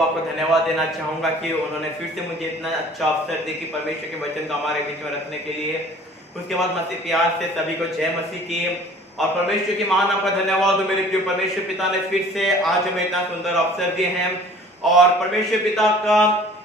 यहोवा को धन्यवाद देना चाहूंगा कि उन्होंने फिर से मुझे इतना अच्छा अवसर दे कि परमेश्वर के वचन को हमारे बीच में रखने के लिए। उसके बाद मसीह प्यार से सभी को जय मसीह की और परमेश्वर के महान नाम का धन्यवाद हो। मेरे प्रिय परमेश्वर पिता ने फिर से आज हमें इतना सुंदर अवसर दिए हैं और परमेश्वर पिता का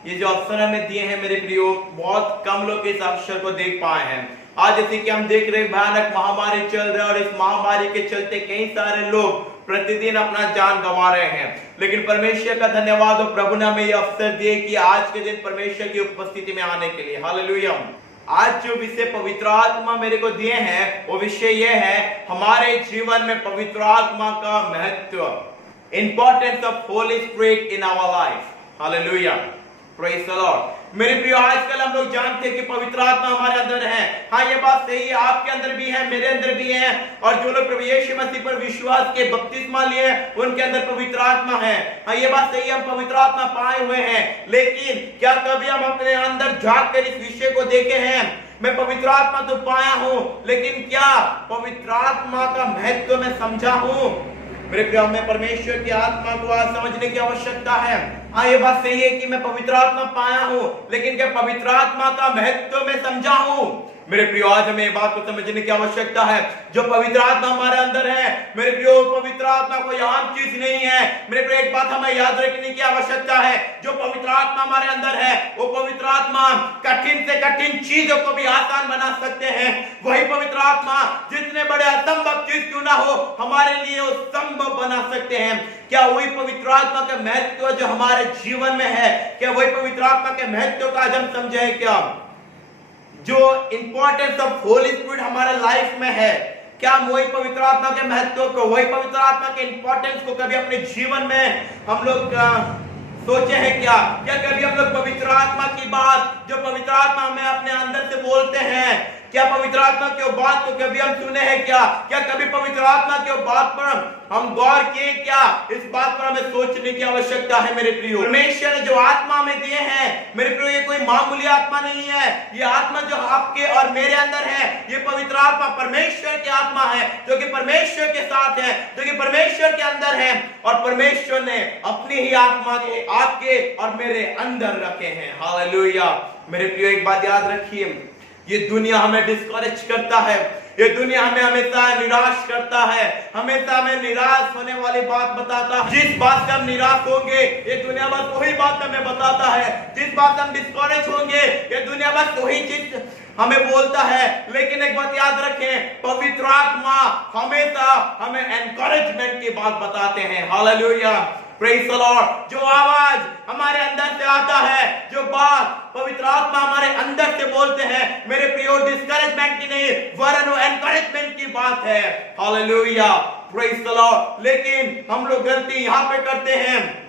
ये जो अवसर हमें दिए हैं मेरे प्रियो, बहुत कम लोग इस अवसर को देख पाए हैं। आज जैसे कि हम देख रहे भयानक महामारी चल रही है और इस महामारी के चलते कई सारे लोग प्रतिदिन अपना जान गंवा रहे हैं, लेकिन परमेश्वर का धन्यवाद हो, प्रभु ने हमें यह अवसर दिए कि आज के दिन परमेश्वर की उपस्थिति में आने के लिए। हालेलुया। आज जो विषय पवित्र आत्मा मेरे को दिए हैं वो विषय यह है हमारे जीवन में पवित्र आत्मा का महत्व, importance of holy spirit in our life. Hallelujah, praise the lord. मेरे प्रियो, आजकल हम लोग जानते हैं कि पवित्र आत्मा हमारे अंदर है। हाँ, ये बात सही है, आपके अंदर भी है, मेरे अंदर भी है, और जो लोग प्रभु यीशु मसीह पर विश्वास के बपतिस्मा लिए उनके अंदर पवित्र आत्मा है। हाँ, ये बात सही है, हम पवित्र आत्मा पाए हुए हैं, लेकिन क्या कभी हम अपने अंदर झांक कर इस विषय को देखे हैं? मैं पवित्र आत्मा तो पाया हूं, लेकिन क्या पवित्र आत्मा का महत्व मैं समझा हूं? मेरे प्रिय, हमें परमेश्वर की आत्मा को आज समझने की आवश्यकता है। हाँ, ये बात सही है कि मैं पवित्र आत्मा पाया हूं, लेकिन क्या पवित्र आत्मा का महत्व मैं समझा हूं? मेरे प्रियो, आज हमें बात को समझने की आवश्यकता है। जो पवित्र आत्मा हमारे अंदर है मेरे प्रियो, पवित्र आत्मा कोई आम चीज नहीं है। मेरे प्रियो, एक बात हमें याद रखने की आवश्यकता है, जो पवित्र आत्मा हमारे अंदर है वो पवित्र आत्मा कठिन से कठिन चीजों को भी आसान बना सकते हैं। वही पवित्र आत्मा जितने बड़े असंभव चीज क्यों ना हो हमारे लिए वो संभव बना सकते हैं। क्या वही पवित्र आत्मा का महत्व जो हमारे जीवन में है, क्या वही पवित्र आत्मा के महत्व का आज हम समझे? क्या जो इंपॉर्टेंस ऑफ होली स्पिरिट हमारे लाइफ में है, क्या हम वही पवित्र आत्मा के महत्व को, वही पवित्र आत्मा के इंपॉर्टेंस को कभी अपने जीवन में हम लोग सोचे हैं? क्या कभी हम लोग पवित्र आत्मा की बात, जो पवित्र आत्मा हमें अपने अंदर से बोलते हैं, क्या पवित्र आत्मा की बात को कभी हम सुने हैं? क्या कभी पवित्र आत्मा की बात पर हम गौर किए? क्या इस बात पर हमें सोचने की आवश्यकता है। मेरे प्रियो, परमेश्वर ने जो आत्मा हमें दिए हैं मेरे प्रियो, ये कोई मामूली आत्मा नहीं है। ये आत्मा जो आपके और मेरे अंदर है, ये पवित्र आत्मा परमेश्वर की आत्मा है, जो कि परमेश्वर के साथ है, जो कि परमेश्वर के अंदर है, और परमेश्वर ने अपनी ही आत्मा को आपके और मेरे अंदर रखे हैं। हालेलुया। मेरे प्रियो, एक बात याद रखिए, ये दुनिया हमें डिस्करेज करता है, ये दुनिया हमें हमेशा निराश करता है, हमेशा हमें निराश होने वाली बात बताता है। जिस बात से हम निराश होंगे ये दुनिया बस वही बात हमें बताता है। जिस बात से हम डिस्करेज होंगे ये दुनिया बस वही चीज हमें बोलता है। लेकिन एक बात याद रखें, पवित्र आत्मा हमेशा हमें एनकरेजमेंट की बात बताते हैं। Hallelujah, praise the Lord. जो आवाज हमारे अंदर से आता है, जो बात पवित्र आत्मा हमारे अंदर से बोलते हैं मेरे प्रियो, डिस्करेजमेंट की नहीं वरन वो एनकरेजमेंट की बात है। Hallelujah, praise the Lord. लेकिन हम लोग गलती यहाँ पे करते हैं,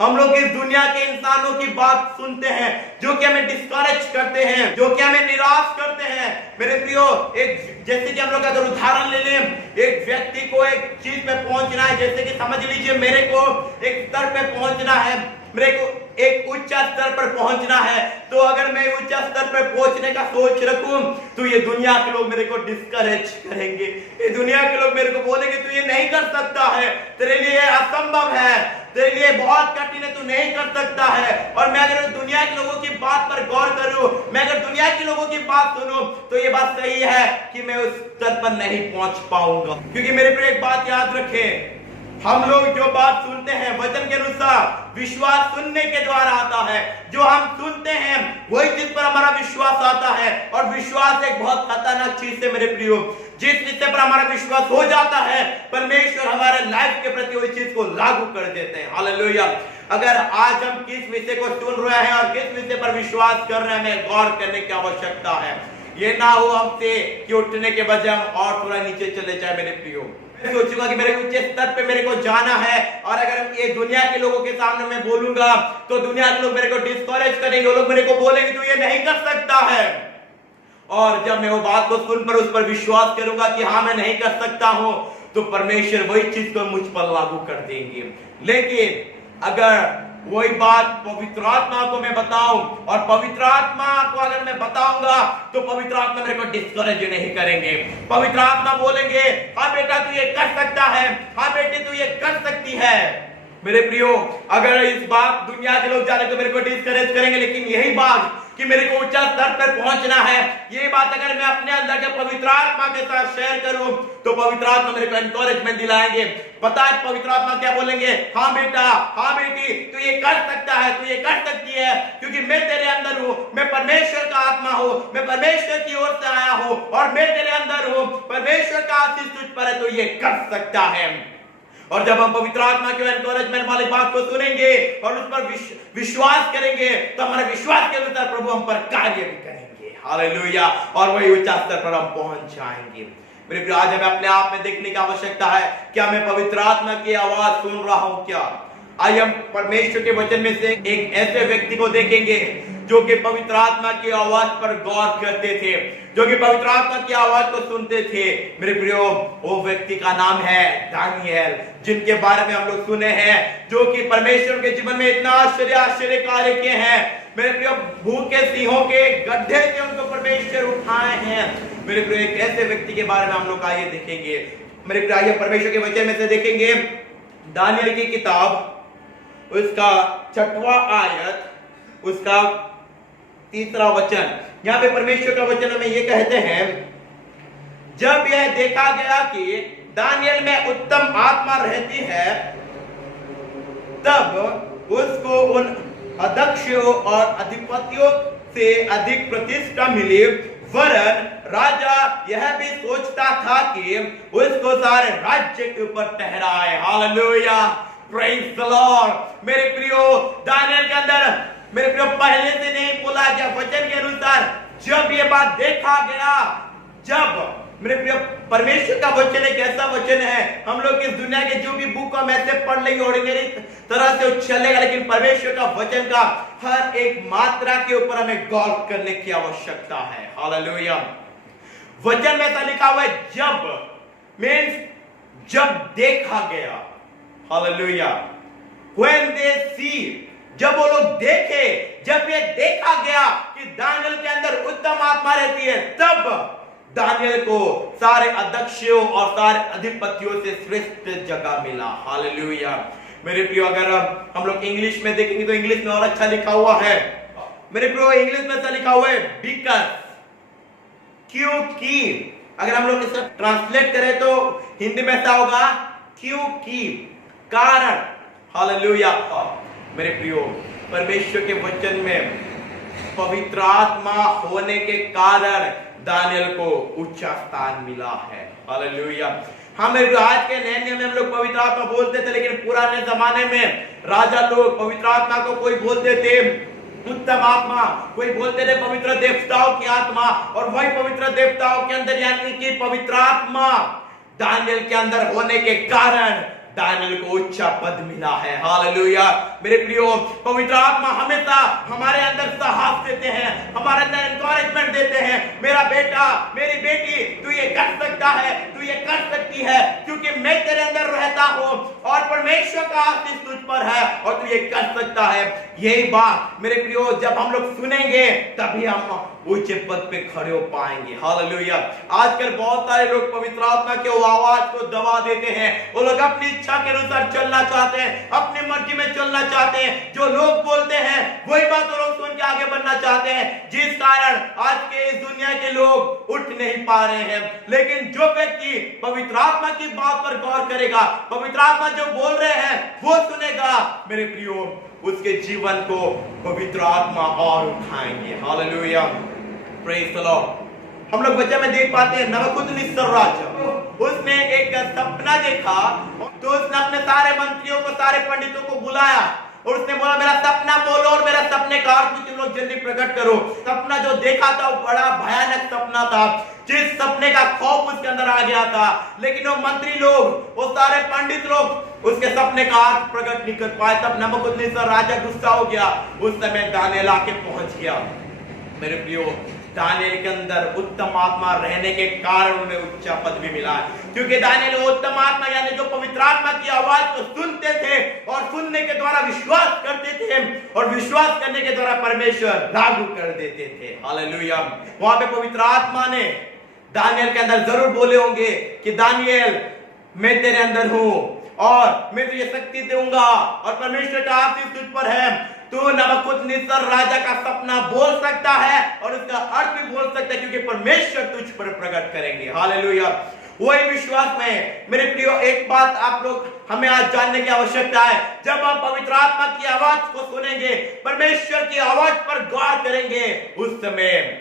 हम लोग इस दुनिया के इंसानों की बात सुनते हैं जो कि हमें डिस्करेज करते हैं, जो कि हमें निराश करते हैं। मेरे प्रियो, एक जैसे कि हम लोग अगर उदाहरण ले लें, एक व्यक्ति को एक चीज पे पहुंचना है, जैसे कि समझ लीजिए मेरे को एक स्तर पे पहुंचना है, मेरे को एक उच्च स्तर पर पहुंचना है, तो अगर मैं उच्च स्तर पर पहुंचने का सोच रखूं तो ये दुनिया के लोग मेरे को डिस्करेज करेंगे। ये दुनिया के लोग मेरे को बोलेंगे तू ये नहीं कर सकता है, तेरे लिए असंभव है, तेरे लिए बहुत कठिन है, तू नहीं कर सकता है। और मैं अगर दुनिया के लोगों की बात पर गौर करूं, मैं अगर दुनिया के लोगों की बात सुनूं तो ये बात सही है कि मैं उस स्तर पर नहीं पहुंच पाऊंगा। क्योंकि मेरे पे एक बात याद रखें, हम लोग जो बात सुनते हैं वचन के अनुसार विश्वास सुनने के द्वारा आता है। जो हम सुनते हैं वही चीज पर हमारा विश्वास आता है, और विश्वास एक बहुत खतरनाक चीज है मेरे प्रियो। जिस विषय पर हमारा विश्वास हो जाता है परमेश्वर हमारे लाइफ के प्रति वही चीज को लागू कर देते हैं। हालेलुया। अगर आज हम किस विषय को सुन रहे हैं और किस विषय पर विश्वास कर रहे हैं, हमें गौर करने की आवश्यकता है। ये ना हो हमसे कि उठने के बजाय हम और थोड़ा नीचे चले जाए। मेरे प्रियो, सोचूंगा कि मेरे उच्च स्तर पे मेरे को जाना है, और अगर ये दुनिया के लोगों के सामने मैं बोलूंगा तो दुनिया के लोग मेरे को डिस्करेज करेंगे, वो लोग मेरे को बोलेंगे तू ये नहीं कर सकता है। और जब मैं वो बात को सुनकर उस पर विश्वास करूंगा कि हाँ मैं नहीं कर सकता हूं, तो परमेश्वर वही चीज को मुझ पर लागू कर देंगे। लेकिन अगर वही बात पवित्र आत्मा को मैं बताऊं, और पवित्र आत्मा को अगर मैं बताऊंगा तो पवित्र आत्मा मेरे को डिस्करेज नहीं करेंगे। पवित्र आत्मा बोलेंगे हाँ बेटा तू ये कर सकता है, हाँ बेटे तू ये कर सकती है। मेरे प्रियो, अगर इस बात दुनिया के लोग जाने तो मेरे को डिस्करेज करेंगे, लेकिन यही बात कि मेरे को ऊंचा स्तर पर पहुंचना है, ये बात अगर मैं अपने अंदर के पवित्र आत्मा के साथ शेयर करूं तो पवित्र आत्मा मेरे को एनकरेजमेंट दिलाएंगे। पता है पवित्र आत्मा क्या बोलेंगे? हाँ बेटा, हाँ बेटी, तू ये कर सकता है, तू ये कर सकती है, क्योंकि मैं तेरे अंदर हूं, मैं परमेश्वर का आत्मा हूं, मैं परमेश्वर की ओर से आया हूं और मैं तेरे अंदर हूं, परमेश्वर का आशीष तुझ पर है, तो ये कर सकता है। और जब हम पवित्र आत्मा के एनकरेजमेंट वाली बात को सुनेंगे और उस पर विश्वास करेंगे तो हमारे विश्वास के अनुसार प्रभु हम पर कार्य भी करेंगे। हालेलुया। और वही उच्च स्तर पर हम पहुंच जाएंगे। मेरे प्रिय, आज हमें अपने आप में देखने की आवश्यकता है, क्या मैं पवित्र आत्मा की आवाज सुन रहा हूं? क्या आइए हम परमेश्वर के वचन में से एक ऐसे व्यक्ति को देखेंगे जो कि पवित्र आत्मा की आवाज पर गौर करते थे, जो कि पवित्र आत्मा की आवाज को सुनते थे। मेरे प्रियो, वो व्यक्ति का नाम है दानियेल, जिनके बारे में हम लोग सुने हैं, जो कि परमेश्वर के जीवन में इतना आश्चर्य कार्य किए हैं। मेरे प्रियो, भूखे सिंहों के गड्ढे से उनको परमेश्वर उठाए हैं। मेरे प्रियो, एक ऐसे व्यक्ति के बारे में हम लोग आइए देखेंगे। मेरे प्रियो, आइए परमेश्वर के वचन में से देखेंगे दानियेल की किताब, उसका 6वां आयत, उसका 3रा वचन। यहां पे परमेश्वर का वचन हमें ये कहते हैं, जब यह देखा गया कि दानियेल में उत्तम आत्मा रहती है, तब उसको उन अध्यक्षों और अधिपतियों से अधिक प्रतिष्ठा मिली, वरन राजा यह भी सोचता था कि उसको सारे राज्य के ऊपर ठहराए। Hallelujah, praise the lord. मेरे प्रियो, दानियेल के अंदर, मेरे प्रियो, पहले से नहीं बोला गया, वचन के अनुसार जब ये बात देखा गया, जब, मेरे प्रियो, परमेश्वर का वचन एक ऐसा वचन है, हम लोग इस दुनिया के जो भी बुक हम ऐसे पढ़ लेंगे ऑर्डिनरी तरह से चलेगा, लेकिन परमेश्वर का वचन का हर एक मात्रा के ऊपर हमें गौर करने की आवश्यकता है। हालेलुया। वचन में ऐसा लिखा हुआ है, जब मीन्स जब देखा गया। हालेलुया। When they see, जब वो लोग देखे, जब ये देखा गया कि दानियेल के अंदर उत्तम आत्मा रहती है, तब दानियेल को सारे अध्यक्षों और सारे अधिपतियों से श्रेष्ठ जगह मिला। हालेलुया। मेरे प्रियो, अगर हम लोग इंग्लिश में देखेंगे तो इंग्लिश में और अच्छा लिखा हुआ है। मेरे प्रियो, इंग्लिश में ऐसा लिखा हुआ है बिकॉज़, क्योंकि। अगर हम लोग इसका ट्रांसलेट करें तो हिंदी में ऐसा होगा क्योंकि, कारण। हालेलुया। मेरे प्रियो, परमेश्वर के वचन में पवित्र आत्मा होने के कारण दानियेल को ऊंचा स्थान मिला है। हालेलुया। हमें आज के नए नियम में हम लोग पवित्र आत्मा बोलते थे, लेकिन पुराने जमाने में राजा लोग पवित्र आत्मा को कोई बोलते थे उत्तम आत्मा, कोई बोलते थे पवित्र देवताओं की आत्मा, और वही पवित्र देवताओं के अंदर यानी कि पवित्र आत्मा दानियेल के अंदर होने के कारण दानियेल को उच्च पद मिला है। हालेलुया। मेरे प्रियो, पवित्र आत्मा हमेशा हमारे अंदर साहस देते हैं, हमारे अंदर एनकरेजमेंट देते हैं, मेरा बेटा, मेरी बेटी, तू ये कर सकता है, तू ये कर सकती है, क्योंकि मैं तेरे अंदर रहता हूं और परमेश्वर का आशीष तुझ पर है और तू ये कर सकता है। यही बात मेरे प्रियो, जब हम लोग सुनेंगे तभी हम ऊंचे पद पे खड़े हो पाएंगे। हालेलुया। आजकल बहुत सारे लोग पवित्र आत्मा के आवाज को दबा देते हैं, वो लोग अपनी इच्छा के अनुसार चलना चाहते हैं, अपनी मर्जी में चलना चाहते हैं, जो लोग बोलते हैं वही बात वो लोग सुन के आगे बढ़ना चाहते हैं, जिस कारण आज के इस दुनिया के लोग उठ नहीं पा रहे हैं। लेकिन जो व्यक्ति पवित्र आत्मा की बात पर गौर करेगा, पवित्र आत्मा जो बोल रहे हैं वो सुनेगा, मेरे प्रियो, उसके जीवन को पवित्र आत्मा और उठाएंगे। Hallelujah, praise the Lord. हम लोग वचन में देख पाते हैं नबूकदनेस्सर राजा, उसने एक सपना देखा, तो उसने अपने सारे मंत्रियों को, सारे पंडितों को बुलाया और उसने बोला मेरा सपना बोलो और मेरा सपने का अर्थ तुम लोग जल्दी प्रकट करो। सपना जो देखा था वो बड़ा भयानक सपना था, जिस सपने का खौफ उसके अंदर आ गया था, लेकिन वो मंत्री लोग, वो सारे पंडित लोग उसके सपने का अर्थ प्रकट नहीं कर पाए। तब नबूकदनेस्सर राजा गुस्सा हो गया, उस समय दानियेल आके पहुंच गया। मेरे प्रियो, दानियेल के अंदर उत्तम आत्मा रहने के कारण उन्हें उच्च पद भी मिला, क्योंकि दानियेल उत्तम आत्मा यानी जो पवित्र आत्मा की आवाज को सुनते थे और सुनने के द्वारा विश्वास करते थे और विश्वास करने के द्वारा परमेश्वर लागू कर देते थे। हालेलुया। वहां पे पवित्र आत्मा ने दानियेल के अंदर जरूर बोले होंगे कि दानियेल, मैं तेरे अंदर हूं, और मैं तुझे शक्ति दूंगा और परमेश्वर का आशीष तुझ पर है। तू नबूकदनेस्सर राजा का सपना बोल सकता है और उसका अर्थ भी बोल सकता है, क्योंकि परमेश्वर तुझ पर प्रकट करेंगे। हालेलुया। वही विश्वास में मेरे प्रियो, एक बात आप लोग हमें आज जानने की आवश्यकता है। जब हम पवित्र आत्मा की आवाज को सुनेंगे, परमेश्वर की आवाज पर गौर करेंगे, उस समय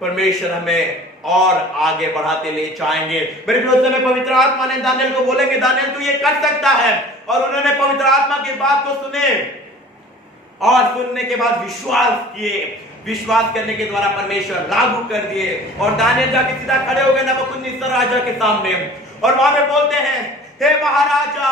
परमेश्वर हमें और आगे बढ़ाते ले जाएंगे। मेरे प्रियो, उस समय पवित्र आत्मा ने दानियल को बोलेंगे, दानियल तू ये कर सकता है। और उन्होंने पवित्र आत्मा की बात को सुने और सुनने के बाद विश्वास किए। विश्वास करने के द्वारा परमेश्वर लागू कर दिए और दानियल जाके सीधा खड़े हो गए नबूकदनेस्सर राजा के सामने और वहां पे बोलते हैं, हे महाराजा,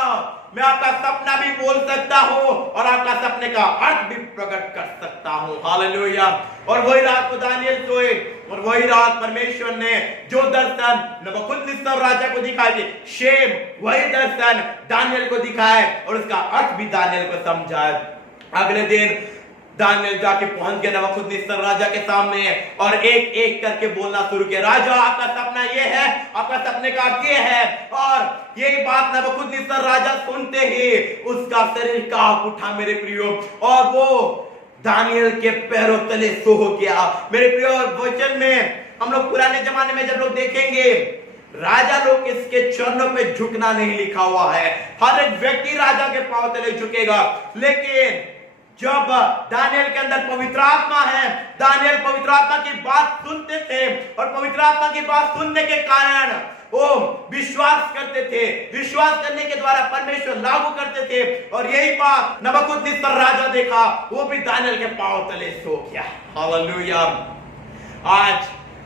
मैं आपका सपना भी बोल सकता हूं और आपका सपने का अर्थ भी प्रकट कर सकता हूं। हालेलुया। और वही रात को दानियल सोए और वही रात परमेश्वर ने जो दर्शन नबूकदनेस्सर राजा को दिखाए थे, सेम वही दर्शन दानियल को दिखाए और उसका अर्थ भी दानियल को समझाए। अगले दिन दानियल जाके पहुंच गया नबूकदनेस्सर राजा के सामने और एक एक करके बोलना शुरू किया, राजा आपका सपना ये है, आपका सपने का अर्थ ये है। और यही बात नबूकदनेस्सर राजा सुनते ही उसका शरीर कांप उठा मेरे प्रियो, और वो दानियल के पैरों तले सो गया। मेरे प्रियो, वचन में हम लोग पुराने जमाने में जब लोग देखेंगे, राजा लोग इसके चरणों पे झुकना नहीं लिखा हुआ है, हर एक व्यक्ति राजा के पांव तले झुकेगा। लेकिन जब दानियल के अंदर पवित्र आत्मा है, दानियल पवित्र आत्मा की बात सुनते थे और पवित्र आत्मा की बात सुनने के कारण वो विश्वास करते थे। विश्वास करने के द्वारा परमेश्वर लागू करते थे और यही बात नबूकदनेस्सर राजा देखा, वो भी दानियल के पांव तले सो गया। हालेलुया। आज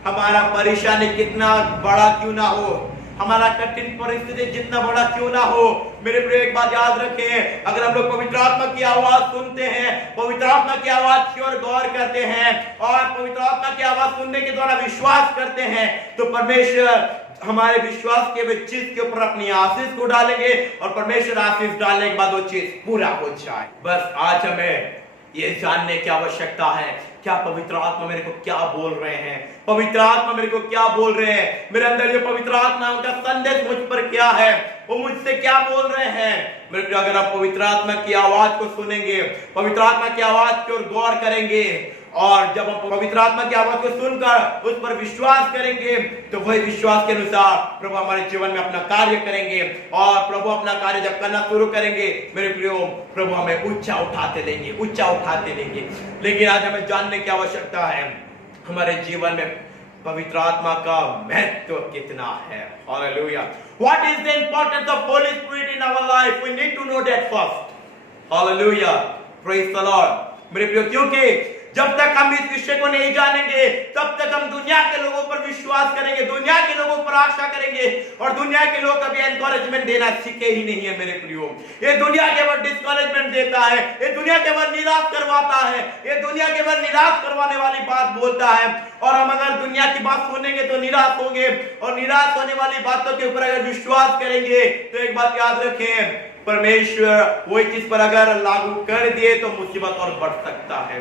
हमारा परेशानी कितना बड़ा क्यों ना हो, हमारा कठिन परिस्थिति जितना बड़ा क्यों ना हो, मेरे प्रिय एक बात याद रखें, अगर हम लोग पवित्र आत्मा की आवाज सुनते हैं, पवित्र आत्मा की आवाज की ओर गौर करते हैं और पवित्र आत्मा की आवाज सुनने के द्वारा विश्वास करते हैं, तो परमेश्वर हमारे विश्वास के चीज के ऊपर अपनी आशीष को डालेंगे और परमेश्वर आशीष डालने के बाद वो चीज पूरा हो जाए। बस आज हमें ये जानने की आवश्यकता है, क्या पवित्र आत्मा मेरे को क्या बोल रहे हैं, पवित्र आत्मा मेरे को क्या बोल रहे हैं, मेरे अंदर जो पवित्र आत्मा उनका संदेश मुझ पर क्या है, वो मुझसे क्या बोल रहे हैं। मेरे प्रिय, अगर आप पवित्र आत्मा की आवाज को सुनेंगे, पवित्र आत्मा की आवाज की ओर गौर करेंगे और जब हम पवित्र आत्मा की आवाज को सुनकर उस पर विश्वास करेंगे, तो वही विश्वास के अनुसार प्रभु हमारे जीवन में अपना कार्य करेंगे और प्रभु अपना कार्य जब करना शुरू करेंगे, मेरे प्रियो, प्रभु हमें ऊंचा उठाते लेंगे, ऊंचा उठाते लेंगे। लेकिन आज हमें जानने की आवश्यकता है हमारे जीवन में पवित्र आत्मा का महत्व कितना है। Hallelujah. What is the importance of Holy Spirit in our life? We need to know that first. Hallelujah. Praise the Lord. मेरे प्रियो, क्योंकि जब तक हम इस विषय को नहीं जानेंगे, तब तक हम दुनिया के लोगों पर विश्वास करेंगे, दुनिया के लोगों पर आशा करेंगे और दुनिया के लोग कभी एनकरेजमेंट देना सीखे ही नहीं है। मेरे प्रियो, ये दुनिया केवल डिस्करेजमेंट देता है, ये दुनिया केवल निराश करवाता है, ये दुनिया केवल निराश करवाने वाली बात बोलता है। और हम अगर दुनिया की बात सुनेंगे तो निराश होंगे और निराश होने वाली बातों के ऊपर अगर विश्वास करेंगे, तो एक बात याद रखें, परमेश्वर वही चीज पर अगर लागू कर दिए तो मुसीबत और बढ़ सकता है।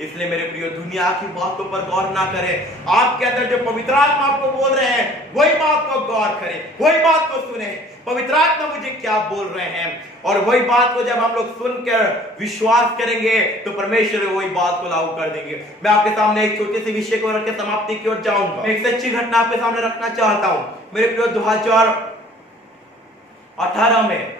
इसलिए मेरे प्रियो, दुनिया की बातों पर गौर ना करें, आपके अंदर जो पवित्र आत्मा आपको बोल रहे हैं वही बात को गौर करें, वही बात को सुने, पवित्र आत्मा मुझे क्या बोल रहे हैं, और वही बात को जब हम लोग सुनकर विश्वास करेंगे तो परमेश्वर वही बात को लागू कर देंगे। मैं आपके सामने एक छोटे से विषय को रख के समाप्ति की ओर जाऊंगा। एक सच्ची घटना आपके सामने रखना चाहता हूं। मेरे प्रियो, 2018 में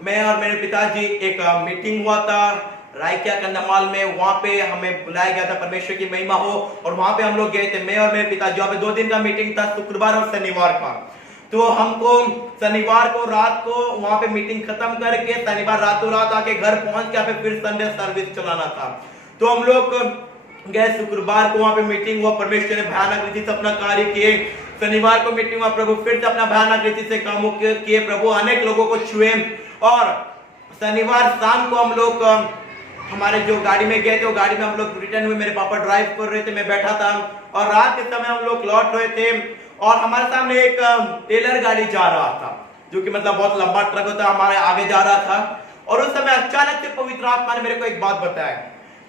मैं और मेरे पिताजी एक मीटिंग हुआ था रायकिया कंधमाल में, वहां पे हमें बुलाया गया था, परमेश्वर की महिमा हो, और वहां पे हम लोग गए थे, मैं और मेरे पिताजी। वहां पे 2 दिन का मीटिंग था, शुक्रवार और शनिवार का। तो हमको शनिवार को रात को वहां पे मीटिंग खत्म करके शनिवार रातों रात आके घर पहुंच के फिर संडे सर्विस चलाना था। तो हम लोग गए, शुक्रवार को वहां पे मीटिंग हुआ, परमेश्वर ने भयानक रीति से अपना कार्य किए। शनिवार को मीटिंग हुआ, प्रभु फिर से अपना भयानक रीति से काम किए, प्रभु अनेक लोगों को छुए। और शनिवार शाम को हम लोग हमारे जो गाड़ी में गए थे, वो गाड़ी में हम लोग रिटर्न हुए, मेरे पापा ड्राइव कर रहे थे, मैं बैठा था, और रात के समय हम लोग लौट रहे थे और हमारे सामने एक टेलर गाड़ी जा रहा था, जो कि मतलब बहुत लंबा ट्रक होता है, हमारे आगे जा रहा था। और उस समय अचानक से पवित्र आत्मा ने मेरे को एक बात बताया।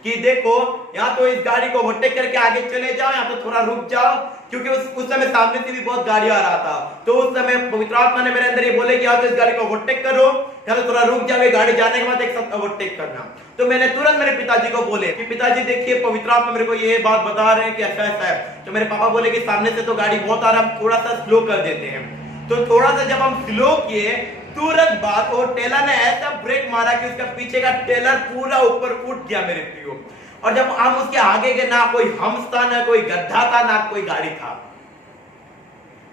कि देखो यहाँ तो इस गाड़ी को ओवरटेक करके आगे चले जाओ, यहाँ तो थोड़ा रुक जाओ, क्योंकि उस समय सामने से भी बहुत गाड़ी आ रहा था। तो उस समय पवित्र आत्मा ने मेरे अंदर ये बोले कि या तो इस गाड़ी को ओवरटेक करो या तो थोड़ा रुक जाओ, गाड़ी जाने के बाद एक साथ ओवरटेक करना। तो मैंने तुरंत मेरे पिताजी को बोले कि पिताजी देखिए पवित्र आत्मा मेरे को ये बात बता रहे हैं कि ऐसा ऐसा है। तो मेरे पापा बोले कि सामने से तो गाड़ी बहुत आ रहा है, हम थोड़ा सा स्लो कर देते हैं। तो थोड़ा सा जब हम स्लो किए, तुरंत बाद वो टेलर ने ऐसा ब्रेक मारा कि उसका पीछे का टेलर पूरा ऊपर उठ गया मेरे प्रियो। और जब हम उसके आगे के, ना कोई हम्स था, ना कोई गड्ढा था, ना कोई गाड़ी था।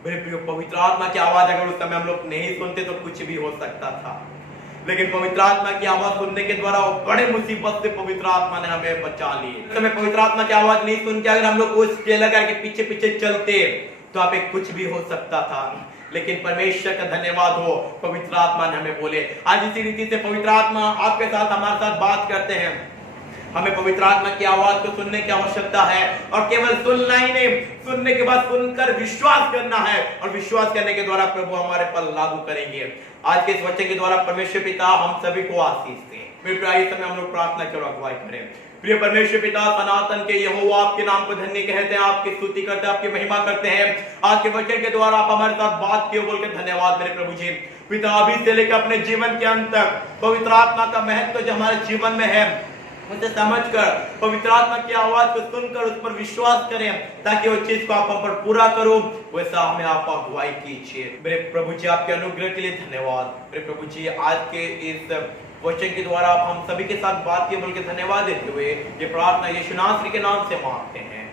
मेरे प्रियो पवित्र आत्मा की आवाज अगर उस समय हम लोग नहीं सुनते तो कुछ भी हो सकता था, लेकिन पवित्र आत्मा की आवाज सुनने के द्वारा बड़े मुसीबत से पवित्र आत्मा ने हमें बचा लिए। उस समय पवित्र आत्मा की आवाज नहीं सुन के अगर हम लोग उस टेलर के पीछे पीछे चलते तो आप कुछ भी हो सकता था। लेकिन परमेश्वर का धन्यवाद हो, पवित्र आत्मा ने हमें बोले। आज इसी रीति से पवित्र आत्मा आपके साथ, हमारे साथ बात करते हैं। हमें पवित्र आत्मा की आवाज को सुनने की आवश्यकता है, और केवल सुनना ही नहीं, सुनने के बाद सुनकर विश्वास करना है, और विश्वास करने के द्वारा प्रभु हमारे पर लागू करेंगे। आज के इस वचन के द्वारा परमेश्वर पिता हम सभी को आशीष दें। मेरे प्रिय, इस समय हम लोग प्रार्थना करो, अगुवाई करें। प्रिय परमेश्वर पिता, सनातन के यहोवा आपके नाम को धन्य कहते हैं, आपकी स्तुति करते हैं, आपकी महिमा करते हैं। आज के वचन के द्वारा आप हमारे साथ बात किए, बोल के धन्यवाद मेरे प्रभु जी। पिता, अभी से लेकर अपने जीवन के अंत तक पवित्र आत्मा का महत्व जो हमारे जीवन में है उसे समझकर, पवित्र आत्मा की आवाज को सुनकर उस पर विश्वास करें, ताकि वो चीज को आप हम पर पूरा करो। वैसा हमें आप अगुवाई कीजिए। मेरे प्रभु जी, आपके अनुग्रह के लिए धन्यवाद। मेरे प्रभु जी, आज के इस वचन के द्वारा आप हम सभी के साथ बात किए, बोल के धन्यवाद देते हुए ये प्रार्थना यीशु नासरी के नाम से मांगते हैं,